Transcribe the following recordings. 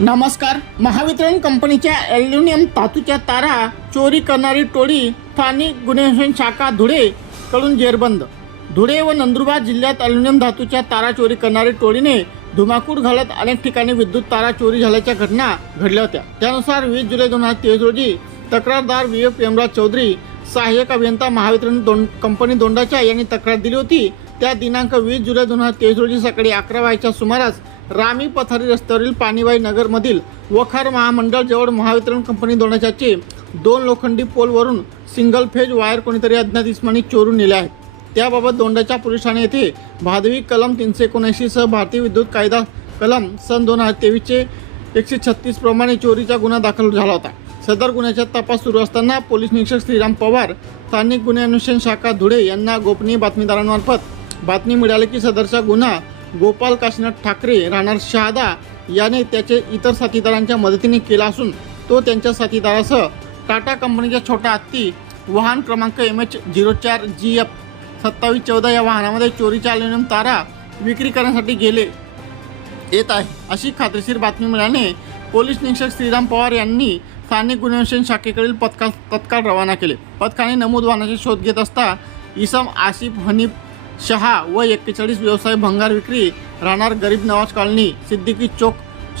नमस्कार महावितरण कंपनीच्या ॲल्युमिनियम धातूच्या तारा चोरी करणारी टोळी स्थानिक गुन्हे शाखा धुळे कडून जेरबंद. धुळे व नंदुरबार जिल्ह्यात ॲल्युमिनियम धातूच्या तारा चोरी करणारी टोळीने धुमाकूळ घालत अनेक ठिकाणी विद्युत तारा चोरी झाल्याच्या घटना घडल्या होत्या. त्यानुसार वीस जुलै दोन हजार तेवीस रोजी तक्रारदार व्ही. एफ. प्रेमराज चौधरी सहाय्यक अभियंता महावितरण दोन कंपनी दोंडाच्या यांनी तक्रार दिली होती. त्या दिनांक वीस जुलै दोन हजार तेवीस रोजी सकाळी अकरा वाजेच्या सुमारास रामी पथारी रस्त्यावरील पाणीबाई नगरमधील वखार महामंडळ जवळ महावितरण कंपनी दोंडाच्याचे दोन लोखंडी पोलवरून सिंगल फेज वायर कोणीतरी अज्ञात इस्मानी चोरून नेले आहेत. त्याबाबत दोंडाच्या पोलीस ठाणे येथे भादवी कलम तीनशे एकोणऐंशी सह भारतीय विद्युत कायदा कलम सन दोन हजार तेवीसचे एकशे छत्तीस प्रमाणे चोरीचा गुन्हा दाखल झाला होता. सदर गुन्ह्याचा तपास सुरू असताना पोलीस निरीक्षक श्रीराम पवार स्थानिक गुन्हे अन्वेषण शाखा धुळे यांना गोपनीय बातमीदारांमार्फत बातमी मिळाली की सदरचा गुन्हा गोपाल काशीनाथ ठाकरे राहणार शहादा याने त्याचे इतर साथीदारांच्या मदतीने केला असून तो त्यांच्या साथीदारासह टाटा कंपनीच्या छोट्या हत्ती वाहन क्रमांक एम एच झिरो चार जी एफ सत्तावीस चौदा या वाहनामध्ये चोरीच्या अल्युमिनियम तारा विक्री करण्यासाठी गेले येत आहे. अशी खात्रीशीर बातमी मिळाल्याने पोलीस निरीक्षक श्रीराम पवार यांनी स्थानिक गुन्हे शाखेकडील पथका तत्काळ रवाना केले. पथकाने नमूद वाहनाचा शोध घेत असता इसम आसिफ हनीफ शहा व एक्केचाळीस व्यवसाय भंगार विक्री राहणार गरीब नवाज कॉलनी सिद्दीकी चौक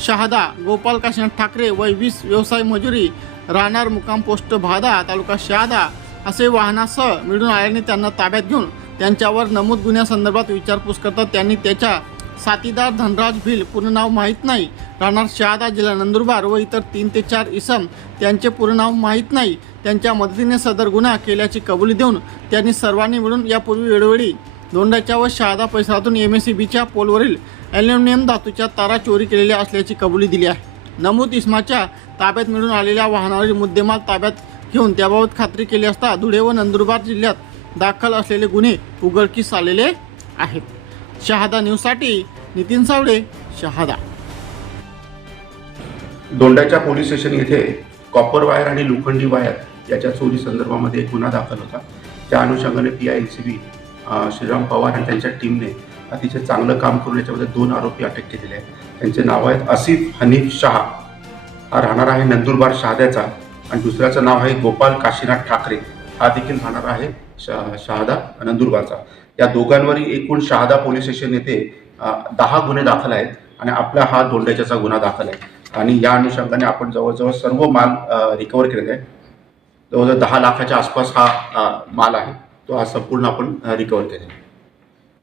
शहादा गोपाल काशीनाथ ठाकरे व वीस व्यवसाय मजुरी राहणार मुकाम पोस्ट भादा तालुका शहादा असे वाहनासह मिळून आल्याने त्यांना ताब्यात घेऊन त्यांच्यावर नमूद गुन्ह्यासंदर्भात विचारपूस करतात. त्यांनी त्याच्या साथीदार धनराज भिल पूर्ण नाव माहीत नाही. राहणार शहादा जिल्हा नंदुरबार व इतर तीन ते चार इसम त्यांचे पूर्ण नाव माहीत नाही. त्यांच्या मदतीने सदर गुन्हा केल्याची कबुली देऊन त्यांनी सर्वांनी मिळून यापूर्वी वेळोवेळी दोंडाच्या व शहादा परिसरातून एम एस सी बीच्या पोलवरील ॲल्युमिनियम धातूच्या तारा चोरी केलेल्या असल्याची कबुली दिली आहे. नमूद इस्माच्या ताब्यात मिळून आलेल्या वाहनावरील मुद्देमाल ताब्यात घेऊन त्याबाबत खात्री केली असता धुळे व नंदुरबार जिल्ह्यात दाखल असलेले गुन्हे उघडकीस आलेले आहेत. शहादा न्यूजसाठी नितीन सावळे शहादा. दोंडाच्या पोलीस स्टेशन येथे कॉपर वायर आणि लोखंडी वायर याच्या चोरी संदर्भामध्ये एक गुन्हा दाखल होता. त्या अनुषंगाने P I L C B Shriram Pawar आणि त्यांच्या टीमने अतिशय चांगलं काम करून याच्यामध्ये दोन आरोपी अटक केलेले आहेत. त्यांचे नाव आहेत आसिफ हनीफ शहा. हा राहणार आहे नंदुरबार शहाद्याचा आणि दुसऱ्याचं नाव आहे गोपाल काशीनाथ ठाकरे. हा देखील राहणार आहे श- शहादा नंदुरबारचा. या दोघांवरही एकूण शहादा पोलीस स्टेशन येथे दहा गुन्हे दाखल आहेत आणि आपला हा दोंडेच्याचा गुन्हा दाखल आहे. आणि या अनुषंगाने आपण जवळजवळ सर्व माल रिकवर केलेला आहे जवळजवळ दहा लाखाच्या आसपास हा माल आहे. तो हा संपूर्ण आपण रिकवर केलेला